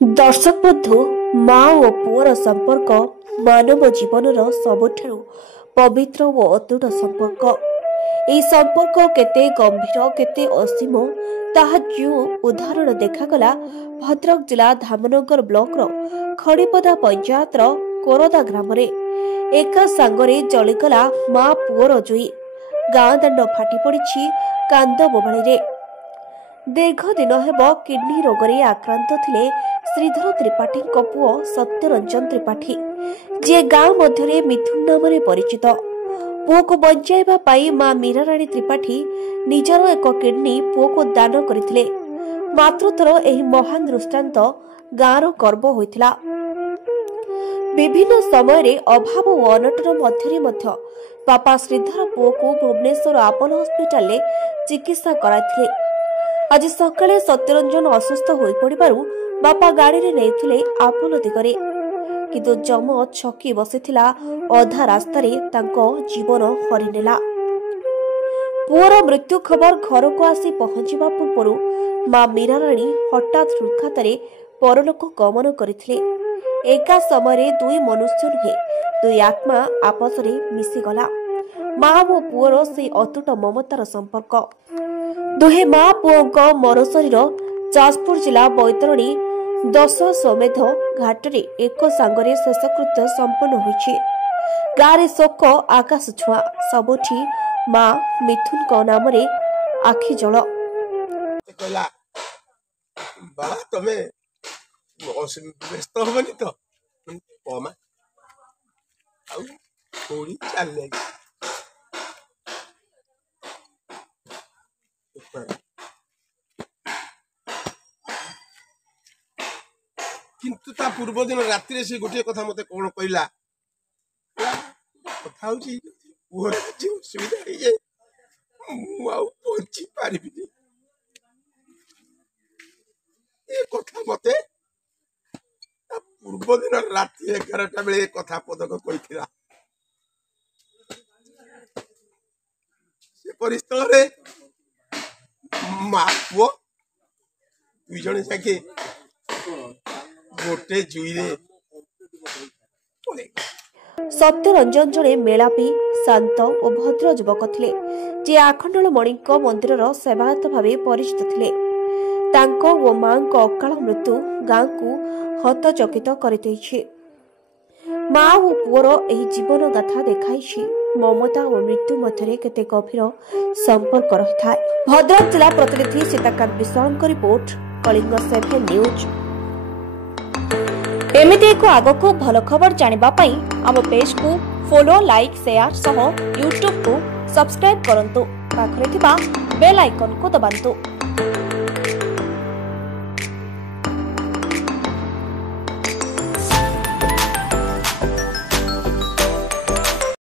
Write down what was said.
दर्शक बंधु माँ और पुअर संपर्क मानव जीवनर सबुठारु पवित्र और अतुट संपर्क। यह संपर्क केते गंभीर केते असीम ताहा जो उदाहरण देखागला भद्रक जिला धामनगर ब्लॉक खड़ीपदा पंचायत कोरदा ग्राम एक सांगरे जलिगला माँ पुअर जुई गाँ दांड फाटी पड़ी कांद बोबाड़ी। दीर्घ दिन हेब किडनी रोगरे आक्रांत थिले श्रीधर त्रिपाठी पुओ सत्यरंजन त्रिपाठी जे गाँव मध्य मिथुन नाम परिचित। पुओ को बंचाइबा पाई मां मीराराणी त्रिपाठी निजर एक किडनी पुओ को दान करथिले। मातृत्वर एही महान दृष्टांत गाँवर गर्व होइथिला। विभिन्न समय अभाव और अनटन मध्य बापा श्रीधर पुओ को भुवनेश्वर आपोलो हॉस्पिटल चिकित्सा कराइथिले। आज सकाळे सत्यरंजन असुस्थ होई पड़िबारु बापा गाड़ी रे नेथिले आपोलो दिगरे, किंतु जम छकी बसिथिला अधा रास्ता रे तांको जीवन हरिनेला। पुअर मृत्यु खबर घर को आसी पहुंचीबा पूर्व मां मीराराणी हठात हृदघात परलोक गमन करथिले। एका समय दुई मनुष्य नुहे दुई आत्मा आपस रे मिसिगला। मां और पुअर से अतुट ममतार संपर्क। दुहे मां पुओ मर शरीर जाजपुर जिला बैतरणी दश समेध घाट एक सांगरे शेषकृत्य संपन्न होइछि। गाँव शोक आकाश छुआ सबुठी मां मिथुन नाम आखि जल। व्यस्त हबनी तो किंतु ता पूर्व दिन रात्रि से गोटे कथा मते कौन कहला कथा होची पुअर जे सुविधा है जे मु आउ पहुंची पारिबि ए कथा मते ता पूर्व दिन रात्रि 11टा बेले कथा पदक कहिथिला। से परिस्थिति रे मां पुओ दुई जने जाके गोटे जुईरे। सत्यरंजन जड़े मेलापी शांत और भद्र युवक थिले जे आखंडल मणि मंदिर सेवायत भाव परिचित थिले। तांको ओ मां को अकाल मृत्यु गाँ को हतचकित करदैछि। मां और पुअर एही जीवन गाथा देखाइछि ममता और मृत्यु मध्य केते गभीर संपर्क रही। भद्रक जिला प्रतिनिधि सीताकांत विश्वाल रिपोर्ट कलिंग 7 न्यूज। एमिति एक आग को भल खबर जानिबा पई आम पेज को फॉलो लाइक शेयर सह यूट्यूब को सब्सक्राइब करंतु। पाखरे थिबा बेल आइकन को दबांतु।